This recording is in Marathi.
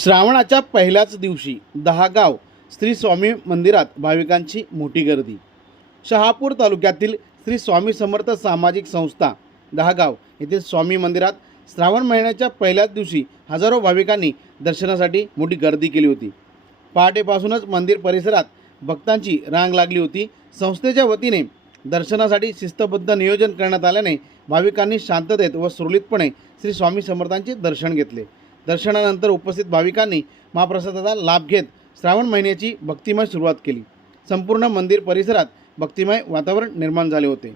श्रावणाच्या पहिल्याच दिवशी दहागाव श्री स्वामी मंदिरात भाविकांची मोठी गर्दी। शहापूर तालुक्यातील श्री स्वामी समर्थ सामाजिक संस्था दहागाव येथील स्वामी मंदिरात श्रावण महिन्याच्या पहिल्याच दिवशी हजारो भाविकांनी दर्शनासाठी मोठी गर्दी केली होती। पहाटेपासूनच मंदिर परिसरात भक्तांची रांग लागली होती। संस्थेच्या वतीने दर्शनासाठी शिस्तबद्ध नियोजन करण्यात आल्याने भाविकांनी शांततेत व सुरळीतपणे श्री स्वामी समर्थांचे दर्शन घेतले। दर्शनानंतर उपस्थित भाविकांनी महाप्रसादाचा लाभ घेत श्रावण महिन्याची भक्तिमय सुरुवात केली। संपूर्ण मंदिर परिसरात भक्तिमय वातावरण निर्माण झाले होते।